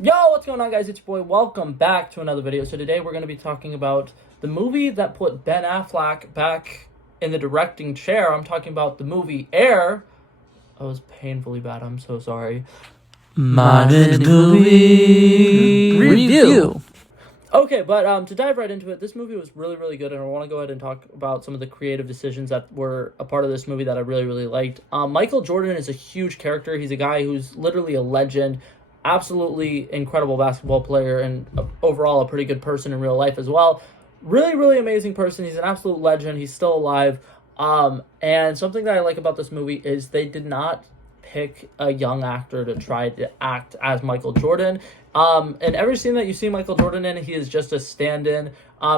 Yo, what's going on, guys? It's your boy. Welcome back to another video. So today we're going to be talking about the movie that put Ben Affleck back in the directing chair. I'm talking about the movie Air. That was painfully bad. I'm so sorry. Modern movie review. Okay, but to dive right into it, this movie was really, really good, and I want to go ahead and talk about some of the creative decisions that were a part of this movie that I really, really liked. Michael Jordan is a huge character. He's a guy who's literally a legend, absolutely incredible basketball player, and overall a pretty good person in real life as well. Really, really amazing person. He's an absolute legend. He's still alive. And something that I like about this movie is they did not pick a young actor to try to act as Michael Jordan. In every scene that you see Michael Jordan in, he is just a stand-in.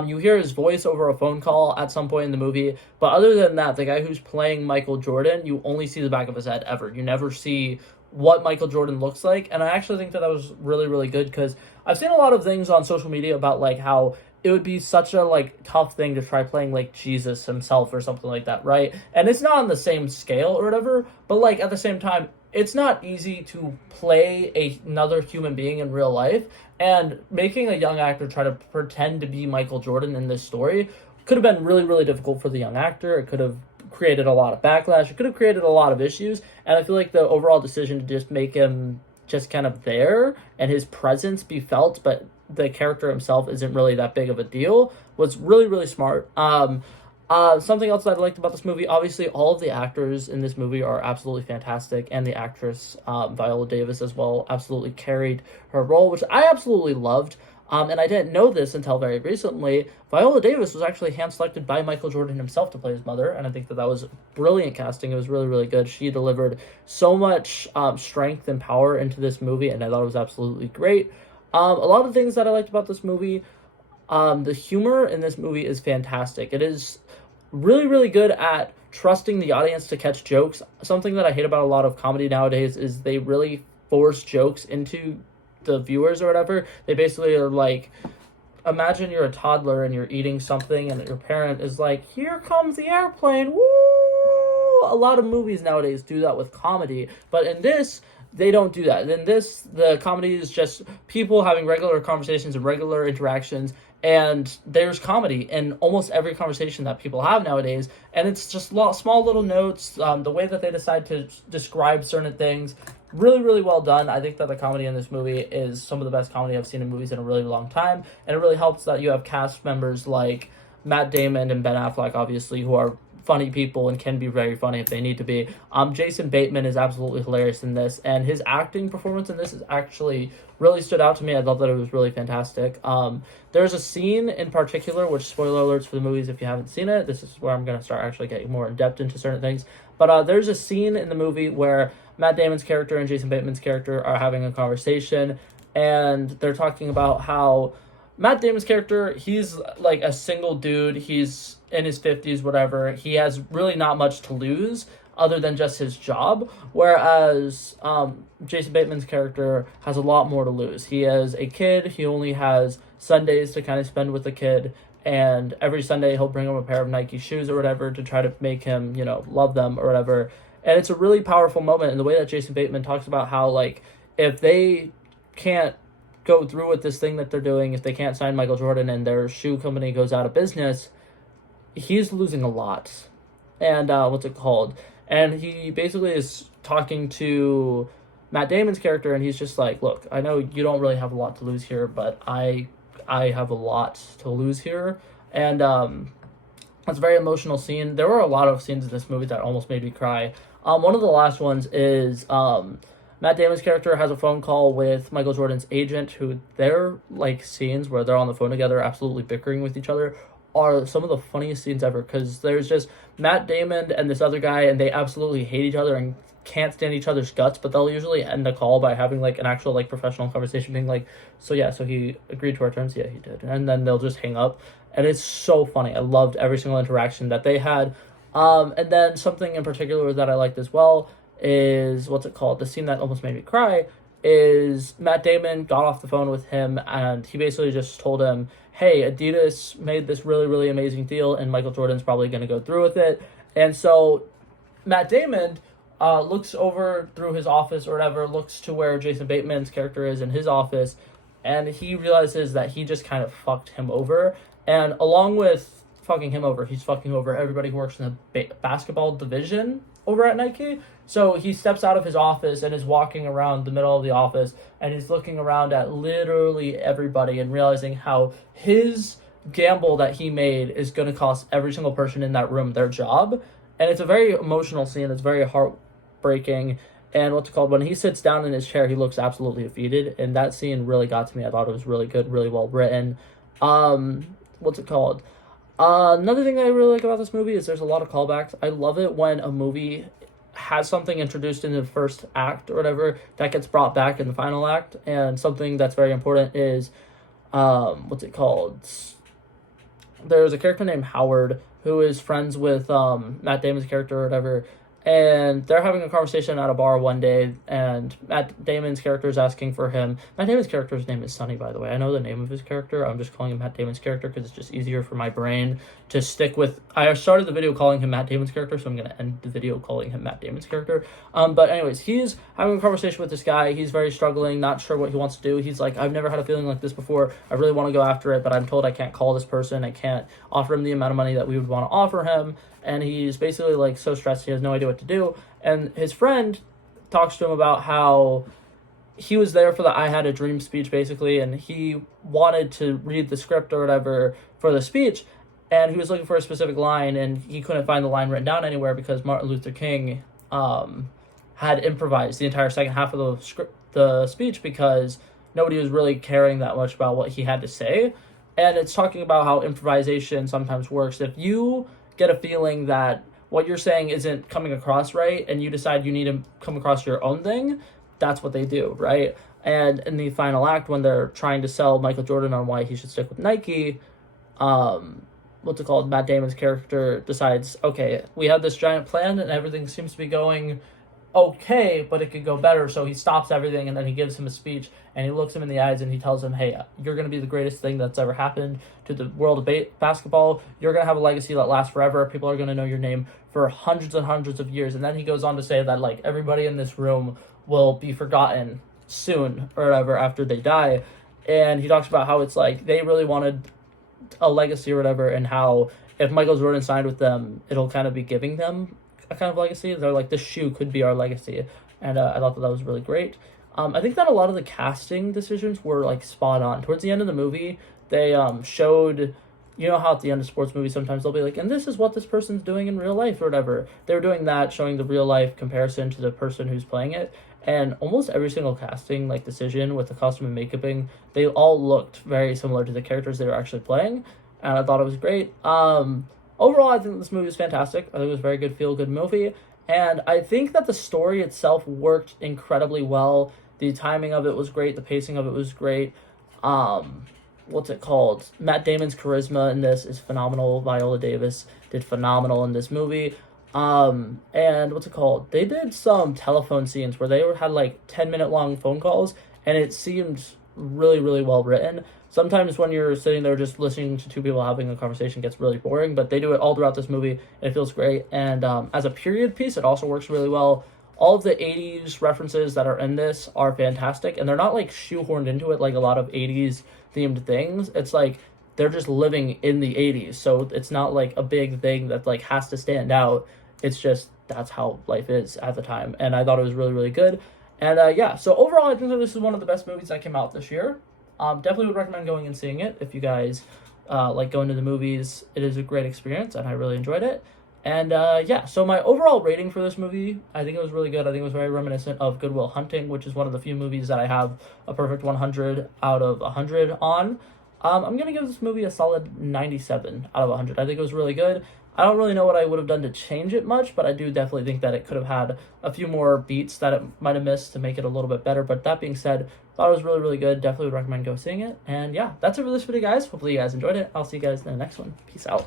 You hear his voice over a phone call at some point in the movie, but other than that, the guy who's playing Michael Jordan, you only see the back of his head ever. You never see what Michael Jordan looks like, and I actually think that was really, really good because I've seen a lot of things on social media about like how it would be such a like tough thing to try playing like Jesus himself or something like that, right? And it's not on the same scale or whatever, but like at the same time, it's not easy to play another human being in real life, and making a young actor try to pretend to be Michael Jordan in this story could have been really, really difficult for the young actor. It could have created a lot of backlash. It could have created a lot of issues, and I feel like the overall decision to just make him just kind of there and his presence be felt, but the character himself isn't really that big of a deal, was really, really smart. Something else that I liked about this movie, obviously all of the actors in this movie are absolutely fantastic, and the actress Viola Davis as well absolutely carried her role, which I absolutely loved. And I didn't know this until very recently. Viola Davis was actually hand-selected by Michael Jordan himself to play his mother, and I think that that was brilliant casting. It was really, really good. She delivered so much strength and power into this movie, and I thought it was absolutely great. A lot of things that I liked about this movie, the humor in this movie is fantastic. It is really, really good at trusting the audience to catch jokes. Something that I hate about a lot of comedy nowadays is they really force jokes into the viewers or whatever. They basically are like, imagine you're a toddler and you're eating something and your parent is like, here comes the airplane, woo! A lot of movies nowadays do that with comedy, but in this, they don't do that. In this, the comedy is just people having regular conversations and regular interactions, and there's comedy in almost every conversation that people have nowadays, and it's just small little notes, the way that they decide to describe certain things, really, really well done. I think that the comedy in this movie is some of the best comedy I've seen in movies in a really long time, and it really helps that you have cast members like Matt Damon and Ben Affleck, obviously, who are funny people and can be very funny if they need to be. Jason Bateman is absolutely hilarious in this, and his acting performance in this is actually really stood out to me. I thought that it was really fantastic. There's a scene in particular, which, spoiler alerts for the movies if you haven't seen it, this is where I'm going to start actually getting more in depth into certain things, but there's a scene in the movie where Matt Damon's character and Jason Bateman's character are having a conversation, and they're talking about how Matt Damon's character, he's like a single dude. He's in his 50s, whatever. He has really not much to lose other than just his job. Whereas Jason Bateman's character has a lot more to lose. He has a kid. He only has Sundays to kind of spend with the kid. And every Sunday he'll bring him a pair of Nike shoes or whatever to try to make him, love them or whatever. And it's a really powerful moment in the way that Jason Bateman talks about how, like, if they can't go through with this thing that they're doing, if they can't sign Michael Jordan and their shoe company goes out of business, he's losing a lot. And what's it called? And he basically is talking to Matt Damon's character, and he's just like, look, I know you don't really have a lot to lose here, but I have a lot to lose here. And it's a very emotional scene. There were a lot of scenes in this movie that almost made me cry. One of the last ones is Matt Damon's character has a phone call with Michael Jordan's agent, who their like scenes where they're on the phone together, absolutely bickering with each other, are some of the funniest scenes ever, because there's just Matt Damon and this other guy, and they absolutely hate each other and can't stand each other's guts, but they'll usually end the call by having like an actual like professional conversation, being like, so yeah, so he agreed to our terms. Yeah, he did. And then they'll just hang up, and it's so funny. I loved every single interaction that they had. And then something in particular that I liked as well is, what's it called? The scene that almost made me cry is Matt Damon got off the phone with him, and he basically just told him, hey, Adidas made this really, really amazing deal, and Michael Jordan's probably going to go through with it. And so Matt Damon looks over through his office or whatever, looks to where Jason Bateman's character is in his office, and he realizes that he just kind of fucked him over. And along with fucking him over, he's fucking over everybody who works in the basketball division over at Nike. So he steps out of his office and is walking around the middle of the office, and he's looking around at literally everybody and realizing how his gamble that he made is going to cost every single person in that room their job. And it's a very emotional scene. It's very heartbreaking. And what's it called? When he sits down in his chair, he looks absolutely defeated. And that scene really got to me. I thought it was really good, really well written. What's it called? Another thing that I really like about this movie is there's a lot of callbacks. I love it when a movie has something introduced in the first act or whatever that gets brought back in the final act. And something that's very important is, what's it called? There's a character named Howard who is friends with Matt Damon's character or whatever, and they're having a conversation at a bar one day, and Matt Damon's character is asking for him. Matt Damon's character's name is Sonny, by the way. I know the name of his character. I'm just calling him Matt Damon's character because it's just easier for my brain to stick with. I started the video calling him Matt Damon's character, so I'm going to end the video calling him Matt Damon's character. But anyways, he's having a conversation with this guy. He's very struggling, not sure what he wants to do. He's like, I've never had a feeling like this before. I really want to go after it, but I'm told I can't call this person. I can't offer him the amount of money that we would want to offer him. And he's basically like so stressed he has no idea what to do. And his friend talks to him about how he was there for the I Had a Dream speech, basically, and he wanted to read the script or whatever for the speech, and he was looking for a specific line, and he couldn't find the line written down anywhere because Martin Luther King had improvised the entire second half of the speech because nobody was really caring that much about what he had to say. And it's talking about how improvisation sometimes works. If you get a feeling that what you're saying isn't coming across right and you decide you need to come across your own thing, that's what they do, right? And in the final act, when they're trying to sell Michael Jordan on why he should stick with Nike, what's it called? Matt Damon's character decides, okay, we have this giant plan and everything seems to be going okay, but it could go better. So he stops everything and then he gives him a speech and he looks him in the eyes and he tells him, hey, you're going to be the greatest thing that's ever happened to the world of basketball. You're going to have a legacy that lasts forever. People are going to know your name for hundreds and hundreds of years. And then he goes on to say that like everybody in this room will be forgotten soon or whatever after they die. And he talks about how it's like they really wanted a legacy or whatever, and how if Michael Jordan signed with them, it'll kind of be giving them a kind of legacy. They're like, this shoe could be our legacy. And I thought that was really great. I think that a lot of the casting decisions were like spot on. Towards the end of the movie, they showed, you know how at the end of sports movies sometimes they'll be like, and this is what this person's doing in real life or whatever. They were doing that, showing the real life comparison to the person who's playing it. And almost every single casting like decision with the costume and makeuping, they all looked very similar to the characters they were actually playing. And I thought it was great. Overall, I think this movie was fantastic. I think it was a very good, feel-good movie. And I think that the story itself worked incredibly well. The timing of it was great. The pacing of it was great. What's it called? Matt Damon's charisma in this is phenomenal. Viola Davis did phenomenal in this movie. And what's it called? They did some telephone scenes where they had like 10-minute long phone calls, and it seemed really, really well written. Sometimes when you're sitting there just listening to two people having a conversation, it gets really boring, but they do it all throughout this movie, and it feels great. And as a period piece, it also works really well. All of the 80s references that are in this are fantastic, and they're not like shoehorned into it like a lot of 80s themed things. It's like they're just living in the 80s, so it's not like a big thing that like has to stand out. It's just that's how life is at the time, and I thought it was really, really good. And yeah, so overall, I think that this is one of the best movies that came out this year. Definitely would recommend going and seeing it if you guys like going to the movies. It is a great experience, and I really enjoyed it. And yeah, so my overall rating for this movie, I think it was really good. I think it was very reminiscent of Good Will Hunting, which is one of the few movies that I have a perfect 100 out of 100 on. I'm going to give this movie a solid 97 out of 100. I think it was really good. I don't really know what I would have done to change it much, but I do definitely think that it could have had a few more beats that it might have missed to make it a little bit better. But that being said, thought it was really, really good. Definitely would recommend go seeing it. And yeah, that's it for this video, guys. Hopefully you guys enjoyed it. I'll see you guys in the next one. Peace out.